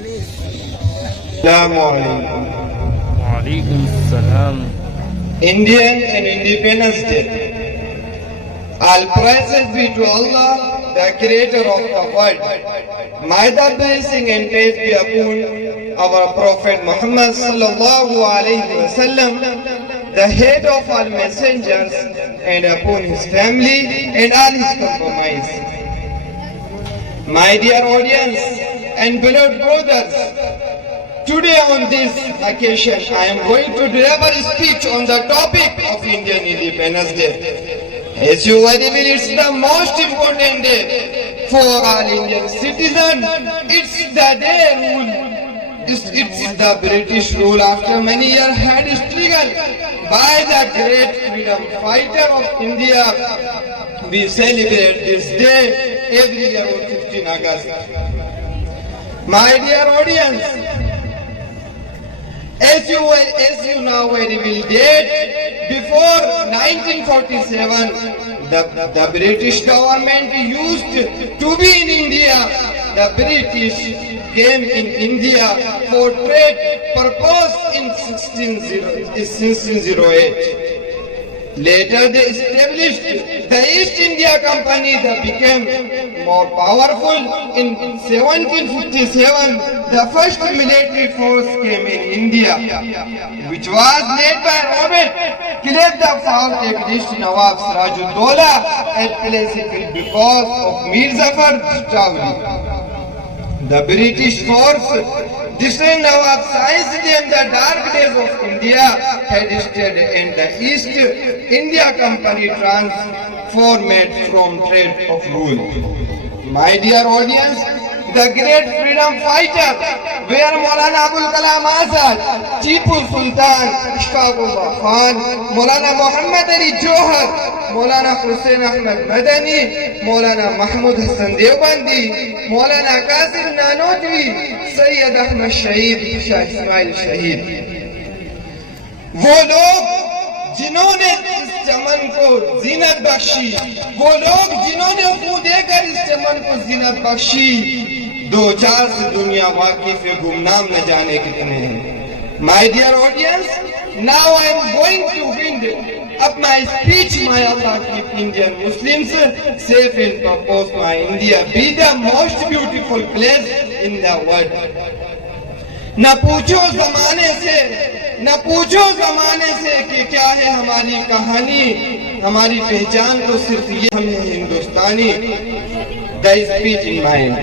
Assalamualaikum. Waalaikum salam. Indian and Independence Day. All praises be to Allah, the creator of the world. May the blessing and peace be upon our Prophet Muhammad sallallahu alayhi wa sallam, the head of all messengers, and upon his family and all his compromise. My dear audience and beloved brothers, today on this occasion I am going to deliver a speech on the topic of Indian Independence Day. As you very well, it's the most important day for all Indian citizens. It's the day rule. It's the British rule after many years had struggled by the great freedom fighter of India. We celebrate this day every year on 15 August. My dear audience, as you now very well did, before 1947, the British government used to be in India. The British came in India for trade purpose in 1608. Later they established the East India Company that became more powerful. In 1757, the first military force came in India, which was led by Robert killed the foul British Nawab Sirajuddaulah at Placefield because of Mir Zafar Chowdhury. The British force discerned Nawab seized them the dark days of India had started and the East India Company transformed from trade of rule. My dear audience, the great freedom fighter were Maulana Abul Kalam Azad, Tipu Sultan, Ishfaqullah Khan, Maulana Muhammad Ali Johar, Maulana Hussain Ahmad Madani, Maulana Mahmud Hassan Deobandi, Maulana Qasim Nanotwi, Sayyid Ahmad Shahid, Shah Ismail Shahid. वो लोग जिन्होंने इस चमन को जीनत बख्शी, वो लोग जिन्होंने खून देकर इस चमन को जीनत बख्शी, दो चार से दुनिया वाकिफ गुमनाम न जाने कितने हैं. My dear audience, now I am going to wind up my speech. May Allah keep Indian Muslims safe and propose my India be the most beautiful place in the world. न पूछो जमाने से कि क्या है हमारी कहानी, हमारी पहचान तो सिर्फ ये हम हिंदुस्तानी. The speech in mind.